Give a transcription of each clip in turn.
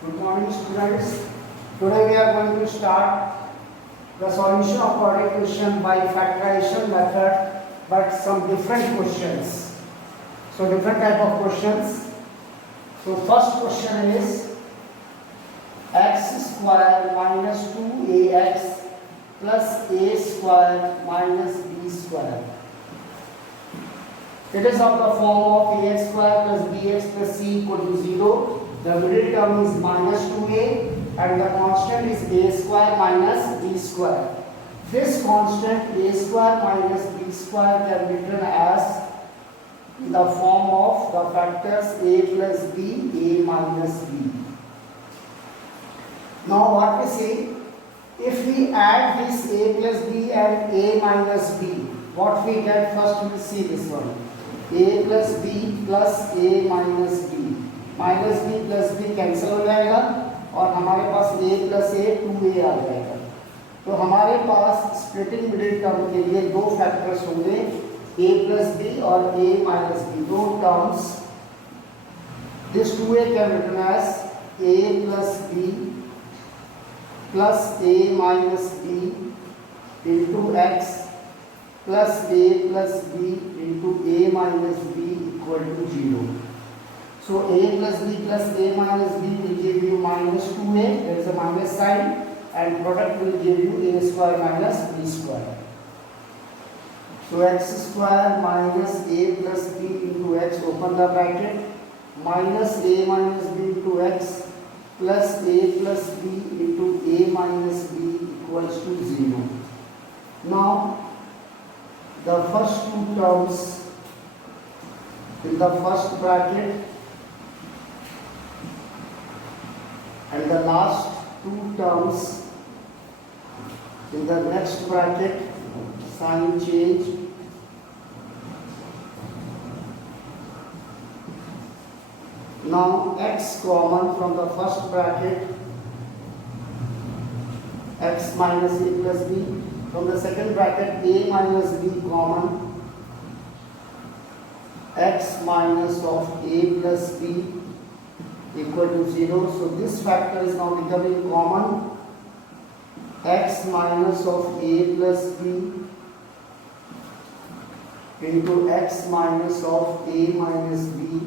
Good morning, students. Today we are going to start the solution of quadratic question by factorization method, but some different questions. So different type of questions. So first question is x square minus 2ax plus a square minus b square. It is of the form of ax square plus bx plus c equal to 0. The middle term is minus 2a and the constant is a square minus b square. This constant a square minus b square can be written as in the form of the factors a plus b, a minus b. Now what we see, if we add this a plus b and a minus b, what we get? First we will see this one, a plus b plus a minus b. Minus b plus b cancel हो जाएगा और हमारे पास a plus A 2a आ जाएगा. तो हमारे पास splitting middle term के लिए दो फैक्टर्स होंगे, a प्लस बी और a माइनस बी. दो terms, this 2a can written as a plus B plus a minus b into x plus a plus b into a minus b equal to 0. So a plus b plus a minus b will give you minus 2a, there is a minus sign, and product will give you a square minus b square. So x square minus a plus b into x, open the bracket, minus a minus b into x plus a plus b into a minus b equals to 0. Now the first two terms in the first bracket and the last two terms in the next bracket, sign change. Now x common from the first bracket, x minus a plus b. From the second bracket, a minus b common, x minus of a plus b equal to 0. So this factor is now becoming common, x minus of a plus b into x minus of a minus b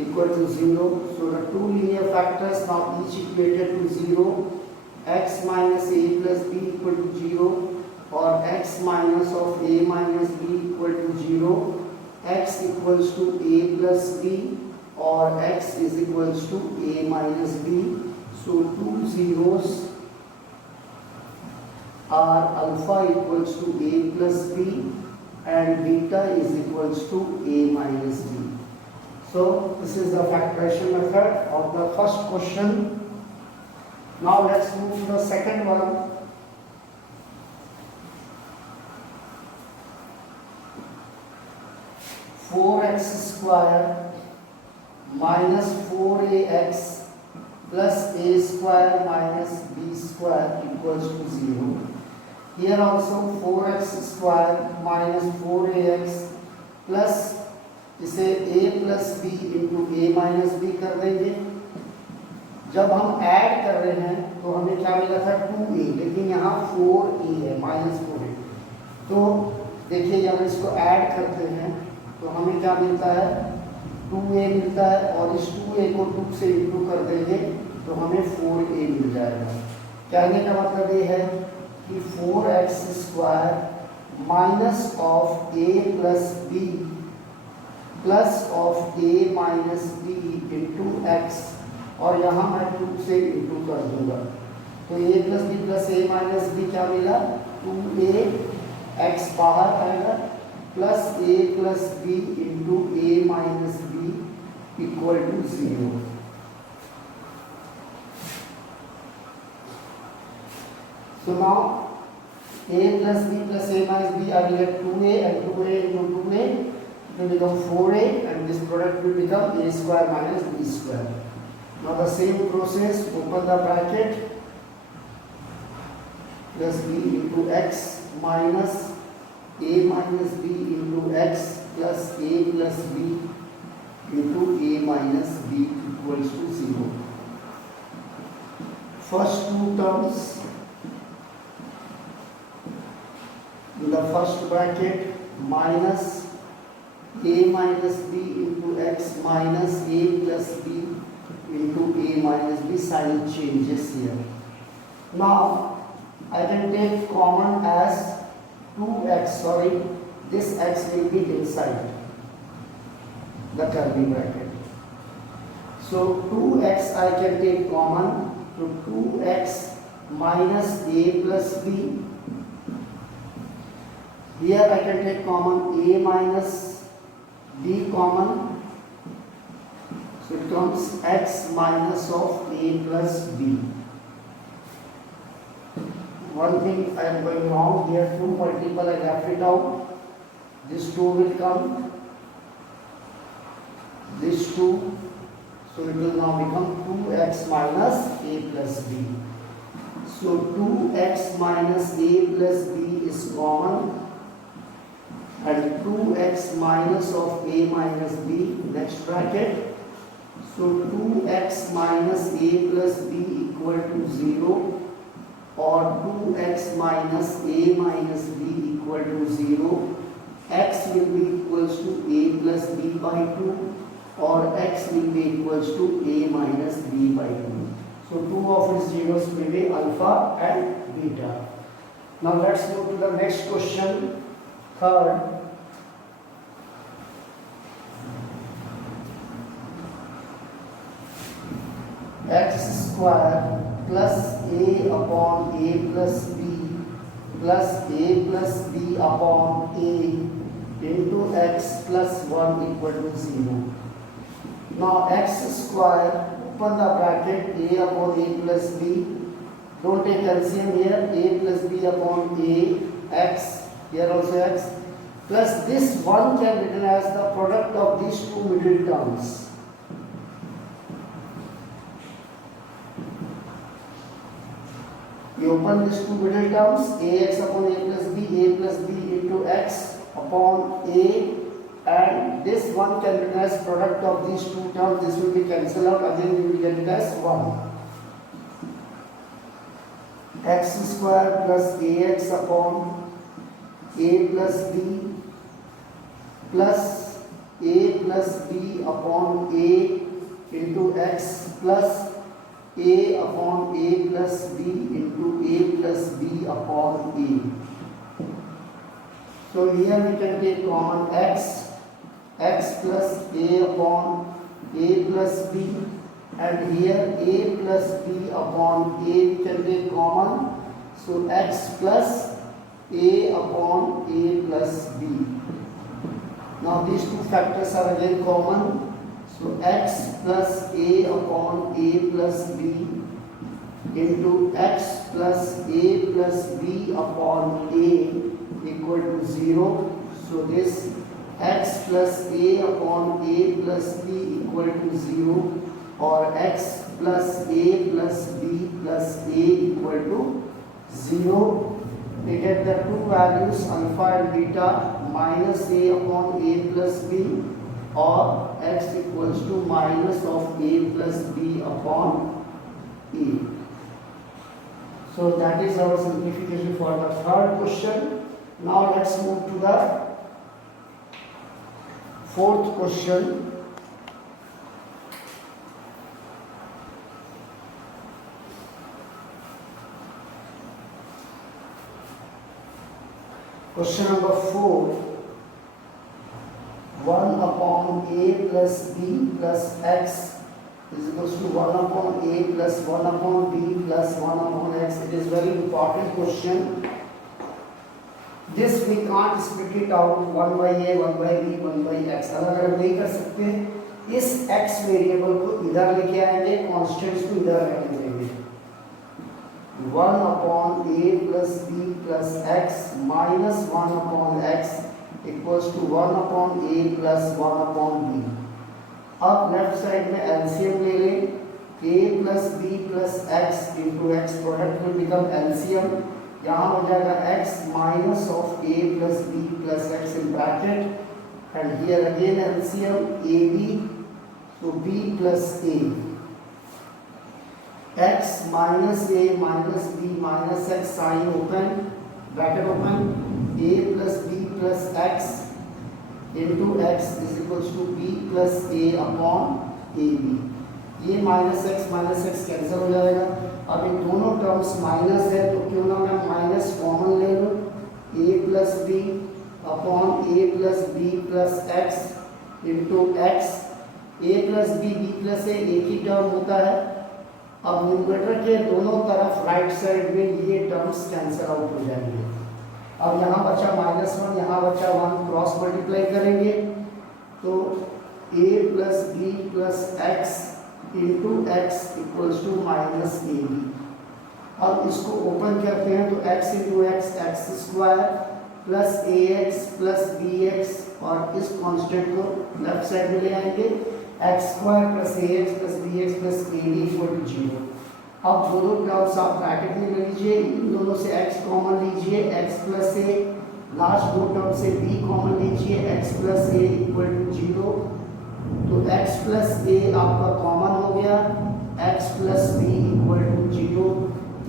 equal to 0. So the two linear factors now each equated to 0, x minus a plus b equal to 0 or x minus of a minus b equal to 0, x equals to a plus b or x is equals to a minus b. So two zeros are alpha equals to a plus b and beta is equals to a minus b. So this is the factorization method of the first question. Now let's move to the second one. Four x square minus 4ax plus a square minus b square equals to 0. Here also 4x square minus 4ax plus इसे a plus b into a minus b कर देंगे. जब हम add कर रहे हैं तो हमें क्या मिला था 2a, लेकिन यहाँ 4a है, माइनस 4a. तो देखिए जब इसको ऐड करते हैं तो हमें क्या मिलता है, 2a मिलता है और इस 2a को 2 से इंटू कर देंगे तो हमें 4a मिल जाएगा. कहने का मतलब ये है कि 4x square minus of a plus b plus of a minus b into x, और यहाँ मैं 2 से इंटू कर दूंगा. तो a plus b plus a minus b क्या मिला, 2a, x बाहर आएगा, plus a plus b into a minus b equal to 0. So now a plus b plus a minus b, I will get 2a and 2a into 2a, it will become 4a and this product will become a square minus b square. Now the same process, open the bracket, plus b into x minus a minus b into x plus a plus b into a minus b equals first two terms. In the first bracket, minus a minus b into x minus a plus b into a minus b, sign changes here. Now I can take common as 2x, sorry, this x will be inside the curly bracket. So 2x I can take common, so 2x minus a plus b. Here I can take common a minus b common, so it comes x minus of a plus b. One thing I am going wrong here, 2 multiple I left it out. This 2 will come, this 2, so it will now become 2x minus a plus b. So 2x minus a plus b is common, and 2x minus of a minus b, next bracket. So 2x minus a plus b equal to 0, or 2x minus a minus b equal to 0. X will be equals to a plus b by 2, or x will be equals to a minus b by 2. So two of its zeros will be alpha and beta. Now let's move to the next question. Third, x square plus a upon a plus b plus a plus b upon a into x plus 1 equal to 0. Now x square, open the bracket, a upon a plus b. Don't take LCM here, a plus b upon a, x, here also x, plus this 1 can be written as the product of these two middle terms. You open these two middle terms, ax upon a plus b into x upon a, and this 1 can be written as product of these two terms. This will be cancelled out, again we will get it as 1. X square plus ax upon a plus b plus a plus b upon a into x plus a upon a plus b into a plus b upon a. So here we can take common x plus a upon a plus b, and here a plus b upon a we can take common, so x plus a upon a plus b. Now these two factors are again common. So x plus a upon a plus b into x plus a plus b upon a equal to 0. So this x plus a upon a plus b equal to 0, or x plus a plus b plus a equal to 0. We get the two values alpha and beta, minus a upon a plus b, or x equals to minus of a plus b upon a. So that is our simplification for the third question. Now let's move to the fourth question. Question number 4. 1 upon a plus b plus x is equals to 1 upon a plus 1 upon b plus 1 upon x. It is very important question. This we can't split it out 1 by a, 1 by b, 1 by x. अलग अलग नहीं कर सकते. इस x variable को इधर लेके आएंगे, कॉन्स्टेंट्स को इधर लेके जाएंगे. 1 upon a plus b plus x minus 1 upon x equals to 1 upon a plus 1 upon b. अब लेफ्ट साइड में एलसीएम ले लें. a plus b plus x into x, product will become LCM. यहाँ हो जाएगा x minus of a plus b plus x in bracket, and here again LCM ab, so b plus a. x minus a minus b minus x sign open bracket open a plus b plus x into x is equals to b plus a upon ab। ये minus x cancel हो जाएगा। अब इन दोनों terms minus है तो क्यों ना मैं माइनस कॉमन ले लूँ, a plus B upon A plus B plus X into X. A plus B plus A एक ही टर्म होता है। अब न्यूमरेटर के दोनों तरफ राइट साइड में ये टर्म्स कैंसिल आउट हो जाएंगे। अब यहाँ बचा -1, यहाँ बचा 1, क्रॉस मल्टीप्लाई करेंगे तो a plus B plus X into X equals to minus A B. अब इसको ओपन करते हैं तो x into X X square plus A X plus B X और इस कांस्टेंट को लेफ्ट साइड में ले आएंगे, X square plus A X plus B X plus A D equal to 0। अब दोनों टर्म्स आप ब्रैकेट में ले लीजिए, इन दोनों से x कॉमन लीजिए, x प्लस ए, लास्ट दो टर्म से b कॉमन लीजिए, x plus A equal to 0। तो x प्लस ए आपका कॉमन हो गया, x plus B equal to 0।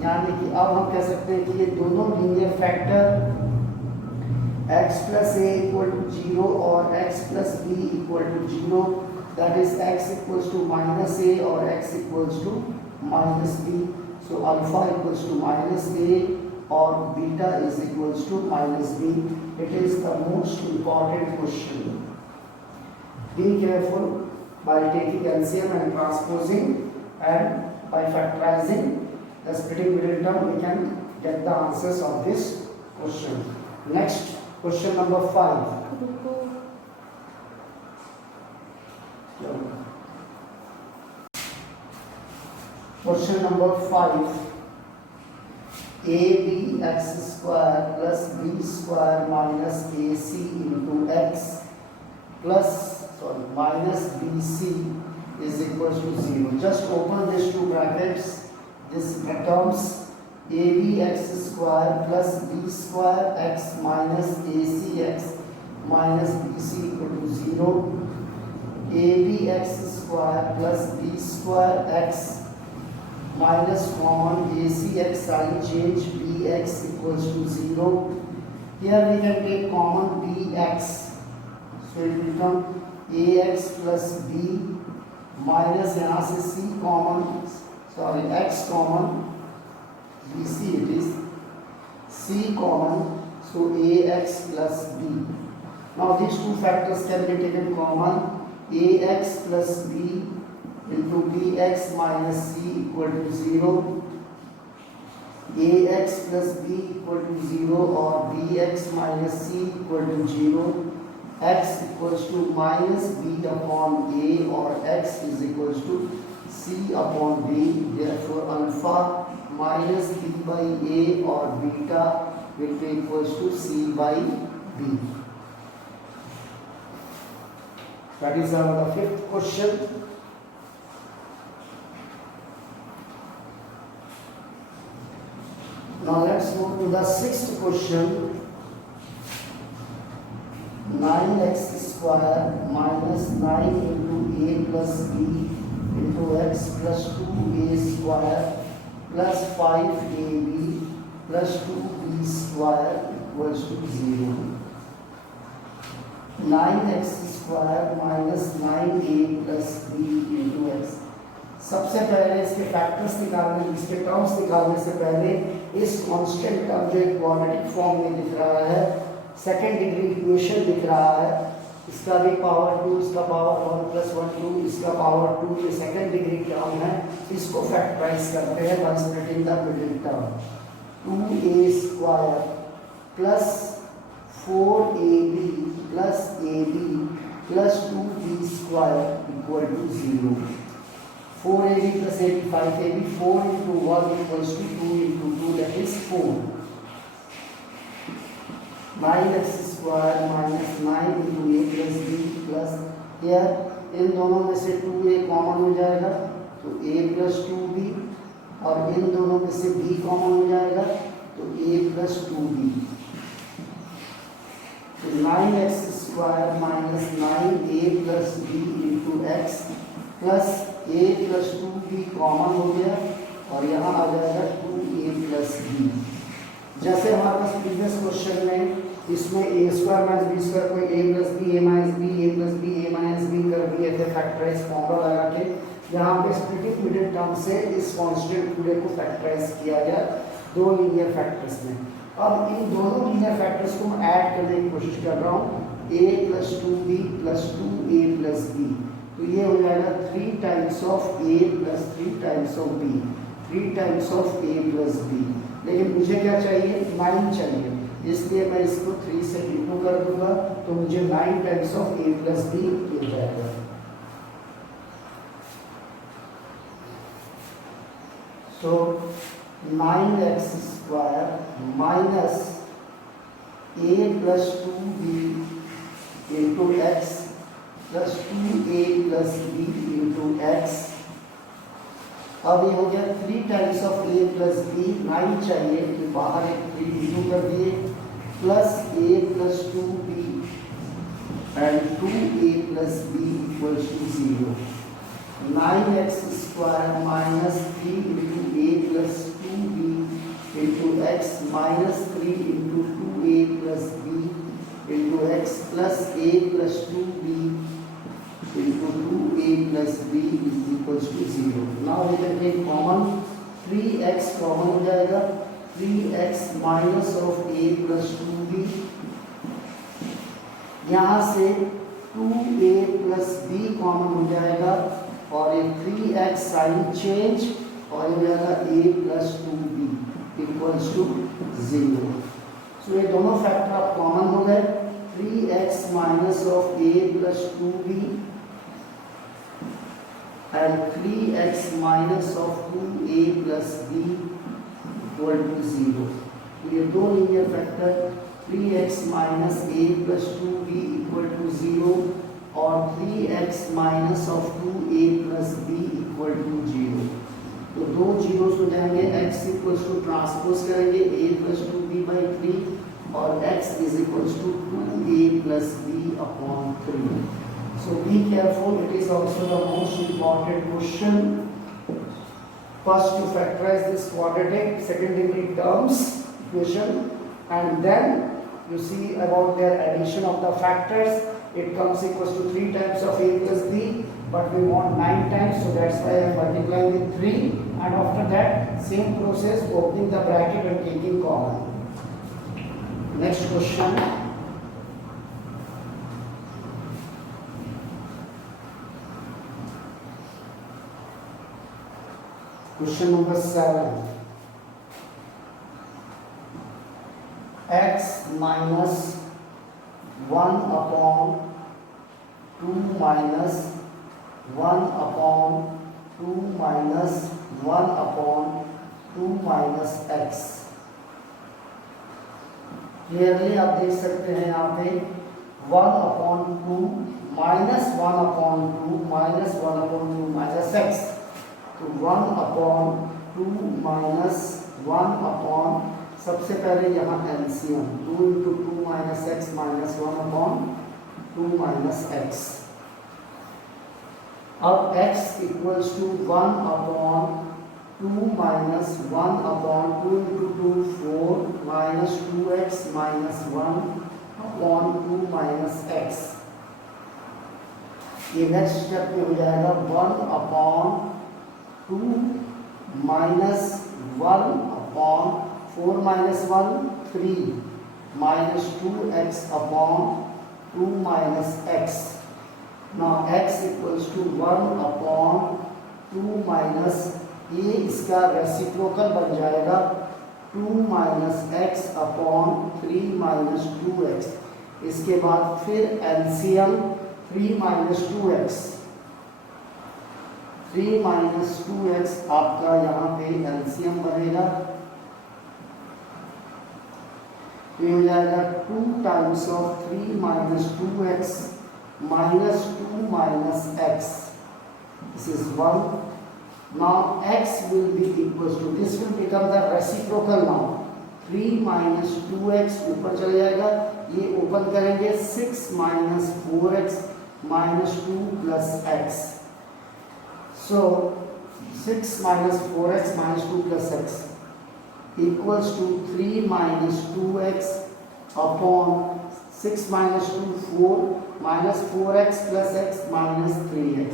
यानी कि अब हम कह सकते हैं कि ये दोनों linear factor x plus A equal to 0 और x plus B equal to 0, that is x equals to minus A और x equals to minus b, so alpha equals to minus a or beta is equals to minus b. It is the most important question. Be careful by taking LCM and transposing, and by factorizing the splitting middle term we can get the answers of this question. Next question number 5. Question number 5. abx square plus b square minus ac into x plus minus bc is equals to 0. Just open these two brackets. This becomes abx square plus b square x minus ac x minus bc equal to 0. abx square plus b square x minus common ac x sign change bx equals to 0. Here we can take common bx, so it will become ax plus b minus यहाँ से c common, x common, bc it is, c common, so ax plus b. Now these two factors can be taken common, ax plus b into bx minus c equal to 0, ax plus b equal to 0 or bx minus c equal to 0, x equals to minus b upon a or x is equals to c upon b. Therefore alpha minus b by a or beta will be equals to c by b. That is our 5th question. Now let's move to the 6th question. 9x square minus 9 into a plus b into x plus 2a square plus 5ab plus 2b square equals to 0. 9x square minus 9a plus b into x. सबसे पहले इसके factors निकालने, इसके terms निकालने से पहले इस constant term जो एक क्वाड्रेटिक फॉर्म में दिख रहा है, सेकेंड डिग्री इक्वेशन दिख रहा है, इसका भी पावर 2, इसका पावर 1 प्लस 1 2, इसका पावर 2, ये सेकेंड डिग्री टर्म है, इसको फैक्टराइज करते हैं by splitting the middle term. 2a square plus 4ab plus ab plus 2b square equal to 0। 4ab plus 5ab, 4 into 1 equals to 2 into 2, that is 4. 9x square minus 9 into a plus b plus, here इन दोनों में से 2a common हो जाएगा तो a plus 2b, और इन दोनों में से b कॉमन हो जाएगा तो a plus 2b। तो 9x square minus 9a plus b into x plus a plus 2b common हो गया और यहाँ आ जाएगा 2a प्लस बी। जैसे हमारे पास प्रीवियस क्वेश्चन में इसमें ए स्क्वायर माइनस बी स्क्वायर को ए प्लस बी ए माइनस बी ए प्लस बी ए माइनस बी कर दिए थे फैक्टराइज फॉर्मूला लगा के, यहाँ पे स्प्लिटिंग मिडिल टर्म से इस कांस्टेंट पूरे को फैक्टराइज किया गया दो लीनियर फैक्टर्स में। अब इन दोनों लीनियर फैक्टर्स को मैं ऐड करने की कोशिश कर रहा हूँ, a plus 2b plus 2a plus b, तो ये हो जाएगा 3 times of a plus 3 times of b, 3 times of a plus b। लेकिन मुझे क्या चाहिए, 9 चाहिए, इसलिए मैं इसको 3 से इंटू कर दूंगा, तो मुझे 9 times of a plus b मिल जाएगा। सो 9x square minus a plus 2b into x plus 2a plus b into x. अब ये हो गया 3 times of a plus b, 9 चाहिए तो बाहर एक 3 इंटू कर दिए, plus a plus 2b and 2a plus b equals to 0। 9x square minus 3 into a plus 2b into x minus 3 into 2a plus b into x plus a plus 2b into 2a plus b is equals to 0। Now we can take common, 3x common हो जाएगा, 3x minus of a plus 2b, यहाँ से 2a plus b common हो जाएगा और ये 3x sign change और ये जाएगा a plus 2b equals to 0। So ये दोनों फैक्टर आप कॉमन हो गए, 3x minus of a plus 2b and 3x minus of 2a plus b equal to 0। ये दो linear factor 3x minus a plus 2b equal to 0 और 3x minus of 2a plus b equal to 0। तो दो zeros हो जाएंगे, x equals to transpose करेंगे a plus 2b by 3 और x is equals to 2a plus b upon 3। So be careful, it is also the most important question. First to factorize this quadratic second degree terms equation and then you see about their addition of the factors. It comes equals to 3 times of a plus b, but we want 9 times, so that's why I am multiplying with 3, and after that same process, opening the bracket and taking common. Next question. Question number 7. X minus 1 upon 2 minus 1 upon 2 minus 1 upon 2 minus x। Clearly आप देख सकते हैं यहाँ पे 1 upon 2 minus 1 upon 2 minus 1 upon 2 minus x, तो 1 upon 2 minus 1 upon, सबसे पहले यहाँ LCM 2 into 2 minus x minus 1 upon 2 minus x. अब x equals to 1 upon 2 minus 1 upon 2 into 2 4 minus 2x minus 1 upon 2 minus x. ये next step में हो जाएगा 1 upon 2 minus 1 upon 4 minus 1 3 minus 2x upon 2 minus x। Now x equals to 1 upon 2 minus, ये इसका reciprocal बन जाएगा 2 minus x upon 3 minus 2x। इसके बाद फिर LCM 3 minus 2x, 3 minus 2x आपका यहाँ पे एलसीएम बनेगा, ये हो जाएगा 2 times of 3 minus 2x minus 2 minus x, this is 1। Now x will be equals to, this will become the reciprocal. Now 3 minus 2x ऊपर चले जाएगा, ये ओपन करेंगे 6 minus 4x minus 2 plus x। So 6 minus 4x minus 2 plus x equals to 3 minus 2x upon 6 minus 2, 4 minus 4x plus x minus 3x.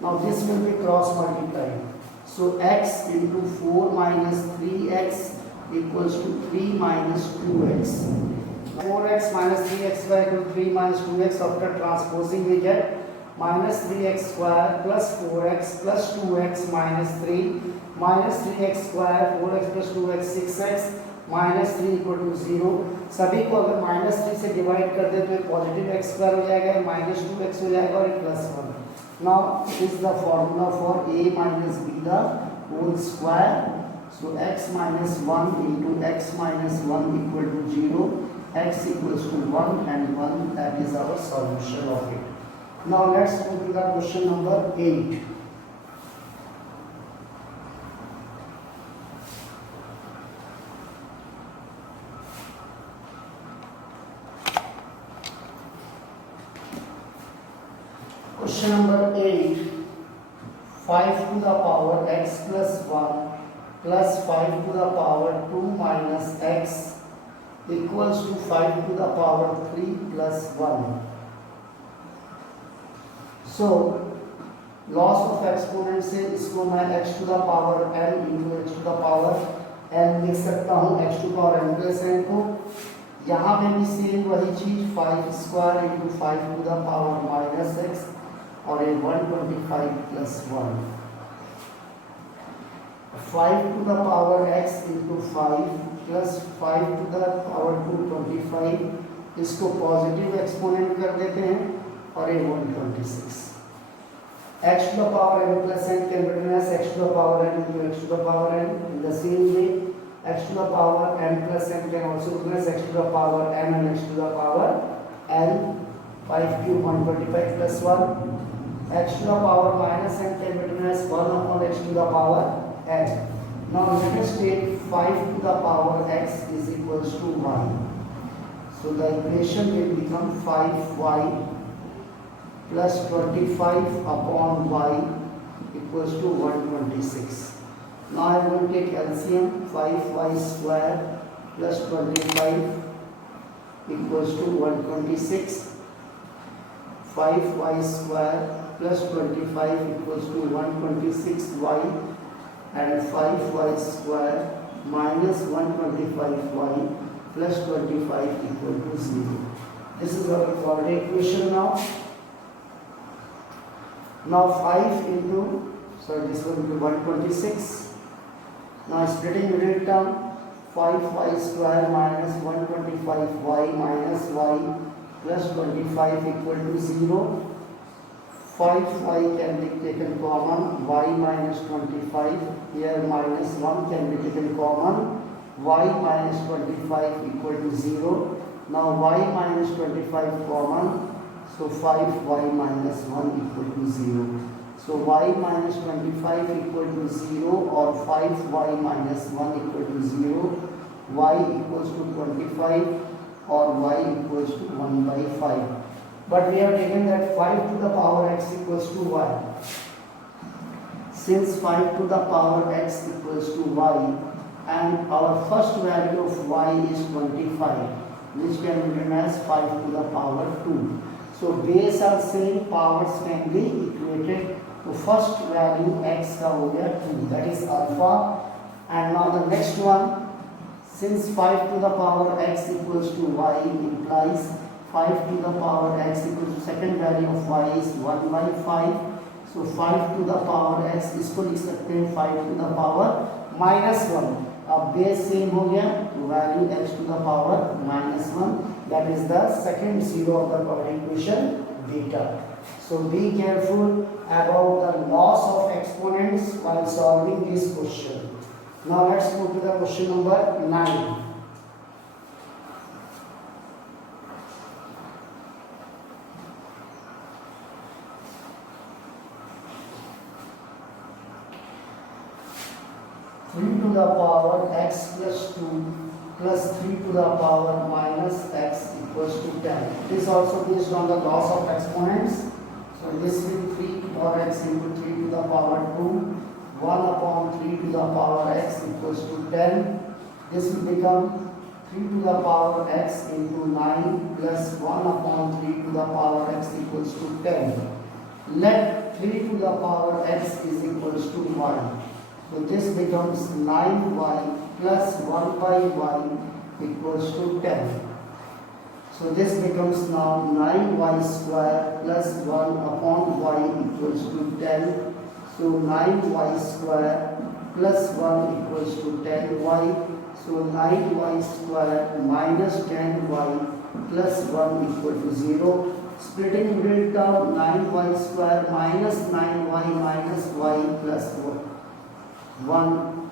Now this will be cross multiplied. So x into 4 minus 3x equals to 3 minus 2x. 4x minus 3x square equal to 3 minus 2x. After transposing we get minus 3x square plus 4x plus 2x minus 3 minus 3x square 4x plus 2x 6x minus 3 equal to 0. सभी को अगर minus 3 से divide कर दे तो एक positive x square हो जाएगा, minus 2x हो जाएगा और एक plus 1. Now this is the formula for a minus b the whole square. So x minus 1 into x minus 1 equal to 0, x equals to 1 and 1. That is our solution of it. Now let's go to the question number 8. Question number 8. 5 to the power x plus 1 plus 5 to the power 2 minus x equals to 5 to the power 3 plus 1. So, loss of exponent से इसको मैं x to the power n into x to the power n लिख सकता हूँ, x to the power n plus n को. यहाँ पे भी सेम वही चीज 5 square into 5 to the power minus x और ये 125 plus 1. 5 to the power x into 5 plus 5 to the power 225. इसको पॉजिटिव एक्सपोनेंट कर देते हैं और ये 126. x to the power n plus n can be written as x to the power n into x to the power n. In the same way, x to the power n plus n can also be written as x to the power n and x to the power n. 5 cube 125 plus 1. X to the power minus n can be written as 1 upon x to the power n. Now let us take 5 to the power x is equals to y. So the equation will become 5y plus 25 upon y equals to 126. Now I will take LCM. 5y square plus 25 equals to 126. 5y square plus 25 equals to 126y and 5y square minus 125y plus 25 equal to 0. This is our quadratic equation now. Now 5 into, this will be 126. Now splitting middle term, 5y square minus 125y minus y plus 25 equal to 0. 5y can be taken common, y minus 25, here minus 1 can be taken common, y minus 25 equal to 0. Now y minus 25 common, so 5y minus 1 equal to 0. So y minus 25 equal to 0 or 5y minus 1 equal to 0, y equals to 25 or y equals to 1 by 5. But we have taken that 5 to the power x equals to y. Since 5 to the power x equals to y and our first value of y is 25, which can be written as 5 to the power 2. So base are same, powers can be equated. So first value x का हो गया 2, that is alpha. And now the next one, since 5 to the power x equals to y implies 5 to the power x equals to second value of y is 1 by 5. So 5 to the power x इसको लिख सकते हैं 5 to the power minus 1. अब base same हो गया तो value x to the power minus 1. That is the second zero of the quadratic equation beta. So be careful about the loss of exponents while solving this question. Now let's go to the question number 9. To the power x plus 2 plus 3 to the power minus x equals to 10. This is also based on the loss of exponents. So this will be 3 power x into 3 to the power 2, 1 the power x equals to 10. This will become 3 to the power x into 9 plus 1 upon 3 to the power x equals to 10. Let 3 to the power x is equals to 1. So this becomes 9y plus 1 by y equals to 10. So this becomes now 9y square plus 1 upon y equals to 10. So 9y square plus 1 equals to 10y. So 9y square minus 10y plus 1 equal to 0. Splitting middle term, 9y square minus 9y minus y plus 1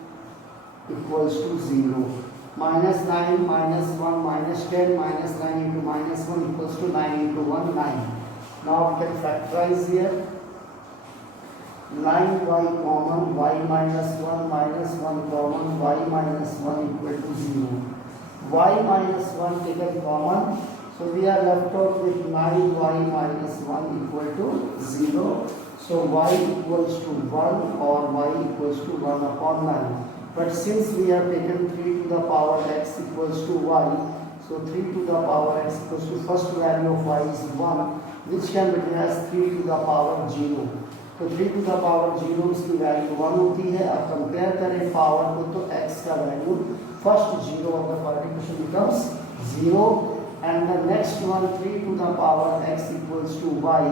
equals to 0. Minus 9 minus 1 minus 10 minus 9 into minus 1 equals to 9 into 1, 9. Now we can factorize here. 9y common, y minus 1 common, y minus 1 equal to 0. Y minus 1 taken common, so we are left out with 9y minus 1 equal to 0. So y equals to 1 or y equals to 1 upon 9. But since we have taken 3 to the power x equals to y, so 3 to the power x equals to first value of y is 1, which can be written as 3 to the power 0. तो 3 to the power 0 इसकी value 1 होती है। अब compare करें power को तो x का value first 0 of the partition becomes 0 and the next one 3 to the power x equals to y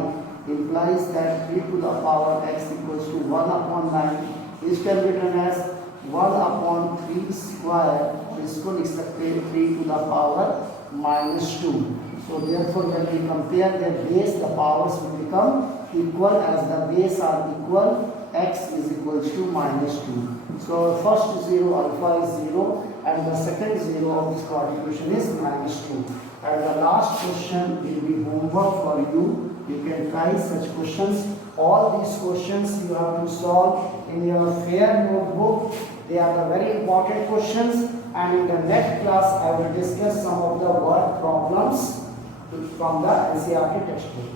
implies that 3 to the power x equals to 1 upon 9 is can be written as 1 upon 3 square, इसको लिख सकते हैं 3 to the power minus 2. So therefore when we compare their base, the powers will become equal as the base are equal, x is equals to minus 2. So first 0 alpha is 0 and the second 0 of this quadrivision is minus 2. And the last question will be homework for you. You can try such questions. All these questions you have to solve in your fair notebook. They are the very important questions, and in the next class I will discuss some of the word problems from the NCERT textbook.